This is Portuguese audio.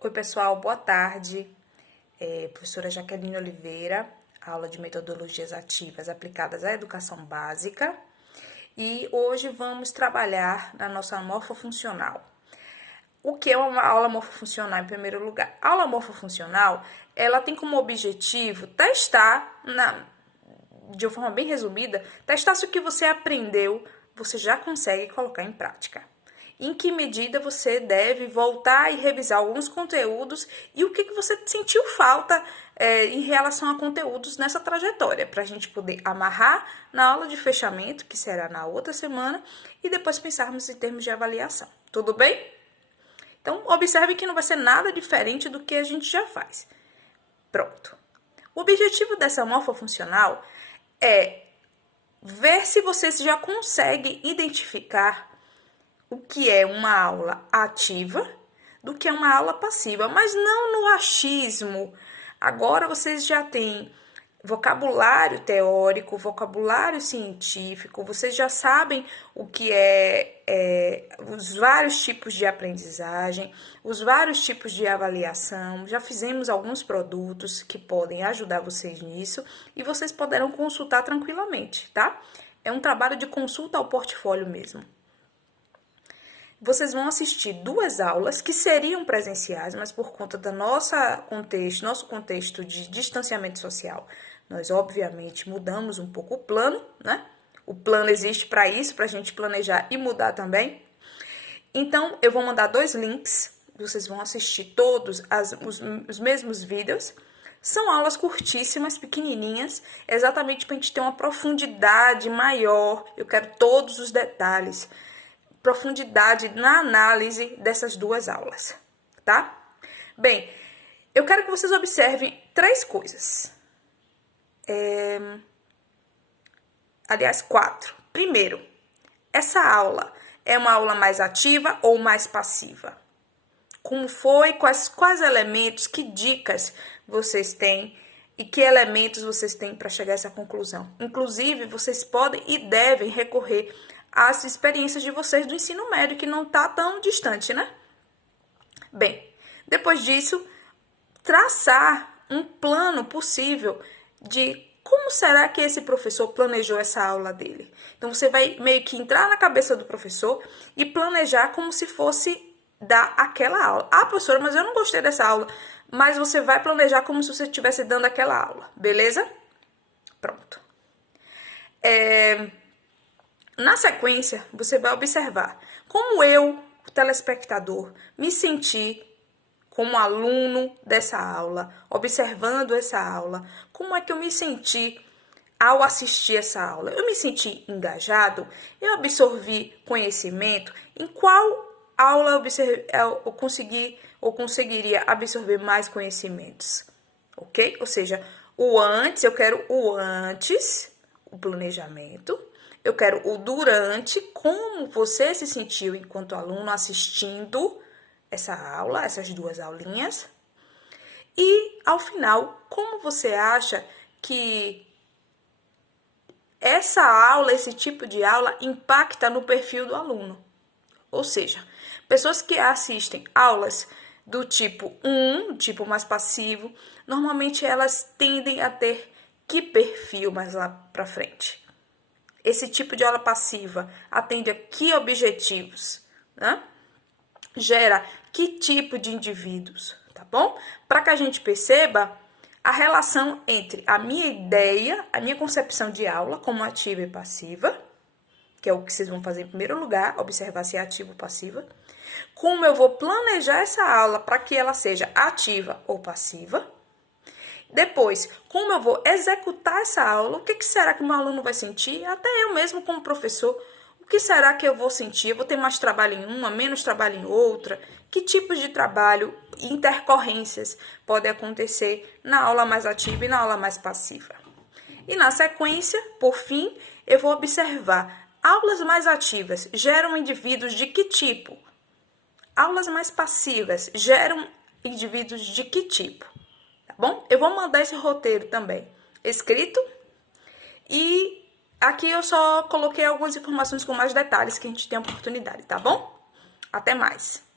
Oi, pessoal, boa tarde. Professora Jaqueline Oliveira, aula de metodologias ativas aplicadas à educação básica. E hoje vamos trabalhar na nossa morfofuncional. O que é uma aula morfofuncional, em primeiro lugar? A aula morfofuncional, ela tem como objetivo testar, de uma forma bem resumida, testar se o que você aprendeu, você já consegue colocar em prática. Em que medida você deve voltar e revisar alguns conteúdos e o que você sentiu falta em relação a conteúdos nessa trajetória, para a gente poder amarrar na aula de fechamento, que será na outra semana, e depois pensarmos em termos de avaliação. Tudo bem? Então, observe que não vai ser nada diferente do que a gente já faz. Pronto. O objetivo dessa morfofuncional é ver se você já consegue identificar o que é uma aula ativa do que é uma aula passiva, mas não no achismo. Agora vocês já têm vocabulário teórico, vocabulário científico, vocês já sabem o que os vários tipos de aprendizagem, os vários tipos de avaliação, já fizemos alguns produtos que podem ajudar vocês nisso e vocês poderão consultar tranquilamente, tá? É um trabalho de consulta ao portfólio mesmo. Vocês vão assistir 2 aulas que seriam presenciais, mas por conta do nosso contexto de distanciamento social, nós obviamente mudamos um pouco o plano, né? O plano existe para isso, para a gente planejar e mudar também. Então, eu vou mandar 2 links, vocês vão assistir todos os mesmos vídeos. São aulas curtíssimas, pequenininhas, exatamente para a gente ter uma profundidade maior. Eu quero todos os detalhes. Profundidade na análise dessas 2 aulas, tá? Bem, eu quero que vocês observem 3 coisas. Aliás, 4. Primeiro, essa aula é uma aula mais ativa ou mais passiva? Como foi? Quais elementos, que dicas vocês têm e que elementos vocês têm para chegar a essa conclusão? Inclusive, vocês podem e devem recorrer as experiências de vocês do ensino médio, que não está tão distante, né? Bem, depois disso, traçar um plano possível de como será que esse professor planejou essa aula dele. Então, você vai meio que entrar na cabeça do professor e planejar como se fosse dar aquela aula. Ah, professora, mas eu não gostei dessa aula. Mas você vai planejar como se você estivesse dando aquela aula, beleza? Pronto. Na sequência, você vai observar como eu, o telespectador, me senti como aluno dessa aula, observando essa aula. Como é que eu me senti ao assistir essa aula? Eu me senti engajado? Eu absorvi conhecimento? Em qual aula eu consegui ou conseguiria absorver mais conhecimentos? Ok? Ou seja, eu quero o antes, o planejamento. Eu quero o durante, como você se sentiu enquanto aluno assistindo essa aula, essas 2 aulinhas. E, ao final, como você acha que essa aula, esse tipo de aula, impacta no perfil do aluno? Ou seja, pessoas que assistem aulas do tipo 1, tipo mais passivo, normalmente elas tendem a ter que perfil mais lá para frente? Esse tipo de aula passiva atende a que objetivos, né? Gera que tipo de indivíduos, tá bom? Para que a gente perceba a relação entre a minha ideia, a minha concepção de aula como ativa e passiva, que é o que vocês vão fazer em primeiro lugar, observar se é ativa ou passiva, como eu vou planejar essa aula para que ela seja ativa ou passiva. Depois, como eu vou executar essa aula, o que será que o meu aluno vai sentir? Até eu mesmo como professor, o que será que eu vou sentir? Eu vou ter mais trabalho em uma, menos trabalho em outra? Que tipos de trabalho, intercorrências podem acontecer na aula mais ativa e na aula mais passiva? E na sequência, por fim, eu vou observar aulas mais ativas geram indivíduos de que tipo? Aulas mais passivas geram indivíduos de que tipo? Bom, eu vou mandar esse roteiro também escrito e aqui eu só coloquei algumas informações com mais detalhes que a gente tem a oportunidade, tá bom? Até mais!